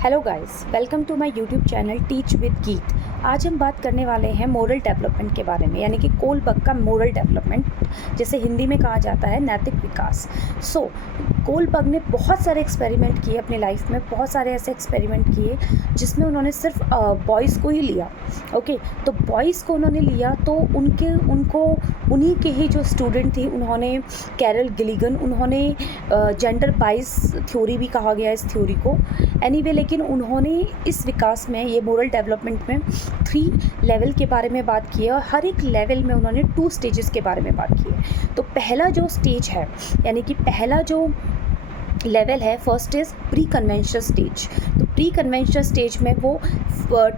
Hello guys, welcome to my YouTube channel teach with Geet. आज हम बात करने वाले हैं मोरल डेवलपमेंट के बारे में, यानी कि कोलबर्ग का मोरल डेवलपमेंट, जिसे हिंदी में कहा जाता है नैतिक विकास। कोलबर्ग ने बहुत सारे एक्सपेरिमेंट किए अपनी लाइफ में, बहुत सारे ऐसे एक्सपेरिमेंट किए जिसमें उन्होंने सिर्फ बॉयज़ को ही लिया। ओके, तो बॉयज़ को उन्होंने लिया तो उनको उन्हीं के ही जो स्टूडेंट थी, उन्होंने कैरल गिलिगन, उन्होंने जेंडर बाइस थ्योरी भी कहा गया इस थ्योरी को। एनीवे, लेकिन उन्होंने इस विकास में, ये मोरल डेवलपमेंट में 3 लेवल के बारे में बात की है और हर एक लेवल में उन्होंने 2 स्टेजेस के बारे में बात की है। तो पहला जो स्टेज है, यानी कि पहला जो लेवल है, first is pre conventional stage. तो प्री कन्वेंशनल स्टेज में वो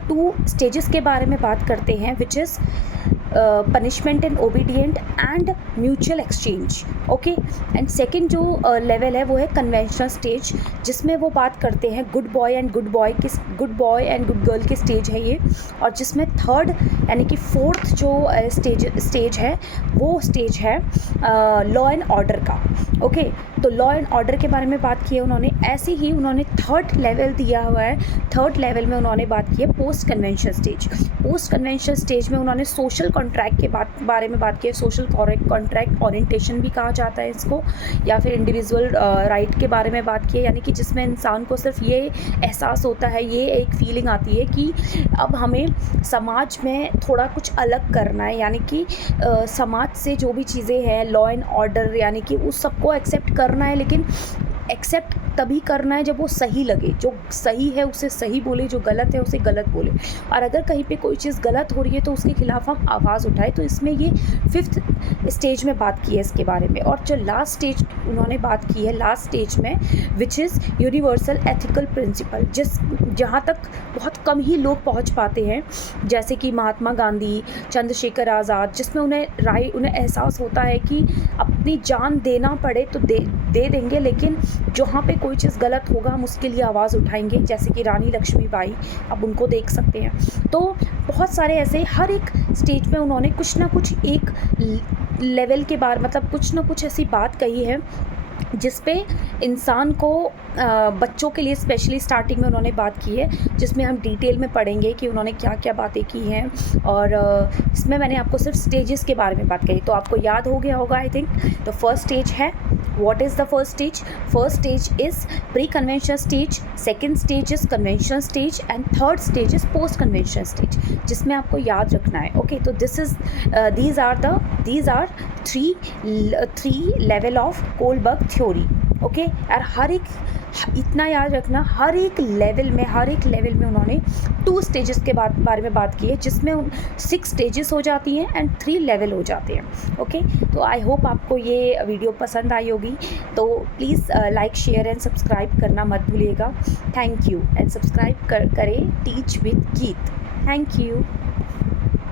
2 स्टेजेस के बारे में बात करते हैं, which is punishment and obedient and mutual exchange. Okay, and second जो लेवल है वो है कन्वेंशनल स्टेज, जिसमें वो बात करते हैं good boy and good good girl के स्टेज है ये। और जिसमें थर्ड यानी कि फोर्थ जो स्टेज है वो स्टेज है लॉ एंड ऑर्डर का। ओके, तो लॉ एंड ऑर्डर के बारे में बात की है उन्होंने। ऐसे ही उन्होंने थर्ड लेवल दिया हुआ है। थर्ड लेवल में उन्होंने बात की है post conventional stage. Post conventional stage में उन्होंने सोशल कॉन्ट्रैक्ट के बारे में बात की है। सोशल कॉन्ट्रैक्ट ओरिएंटेशन भी कहा जाता है इसको, या फिर इंडिविजुअल राइट के बारे में बात की है, यानी कि जिसमें इंसान को सिर्फ ये एहसास होता है, ये एक फीलिंग आती है कि अब हमें समाज में थोड़ा कुछ अलग करना है, यानी कि समाज से जो भी चीज़ें हैं, लॉ एंड ऑर्डर, यानी कि उस सबको एक्सेप्ट करना है, लेकिन एक्सेप्ट तभी करना है जब वो सही लगे। जो सही है उसे सही बोले, जो गलत है उसे गलत बोले, और अगर कहीं पे कोई चीज़ गलत हो रही है तो उसके खिलाफ हम आवाज़ उठाएं। तो इसमें ये 5th स्टेज में बात की है इसके बारे में। और जो लास्ट स्टेज उन्होंने बात की है लास्ट स्टेज में, which is universal ethical principle, जहाँ तक बहुत कम ही लोग पहुँच पाते हैं, जैसे कि महात्मा गांधी, चंद्रशेखर आज़ाद, जिसमें उन्हें एहसास होता है कि अपनी जान देना पड़े तो दे देंगे, लेकिन जहाँ पे कोई चीज़ गलत होगा हम उसके लिए आवाज़ उठाएंगे, जैसे कि रानी लक्ष्मीबाई, अब उनको देख सकते हैं। तो बहुत सारे ऐसे हर एक स्टेज में उन्होंने कुछ ना कुछ एक लेवल के बारे, मतलब कुछ ना कुछ ऐसी बात कही है जिस पे इंसान को बच्चों के लिए स्पेशली स्टार्टिंग में उन्होंने बात की है, जिसमें हम डिटेल में पढ़ेंगे कि उन्होंने क्या क्या बातें की हैं। और इसमें मैंने आपको सिर्फ स्टेजेस के बारे में बात कही, तो आपको याद हो गया होगा आई थिंक। तो फर्स्ट स्टेज है, what is the first stage? First stage is pre conventional stage, second stage is conventional stage, and third stage is post conventional stage, जिसमें आपको याद रखना है। ओके, तो these are three level of Kohlberg theory. Okay, और हर एक इतना याद रखना, हर एक लेवल में उन्होंने 2 स्टेजेस के बारे में बात की है, जिसमें 6 स्टेजेस हो जाती हैं एंड 3 लेवल हो जाते हैं। ओके, तो आई होप आपको ये वीडियो पसंद आई होगी। तो please like, share and subscribe करना मत भूलिएगा। थैंक यू, एंड सब्सक्राइब करें टीच विद गीत। Thank you.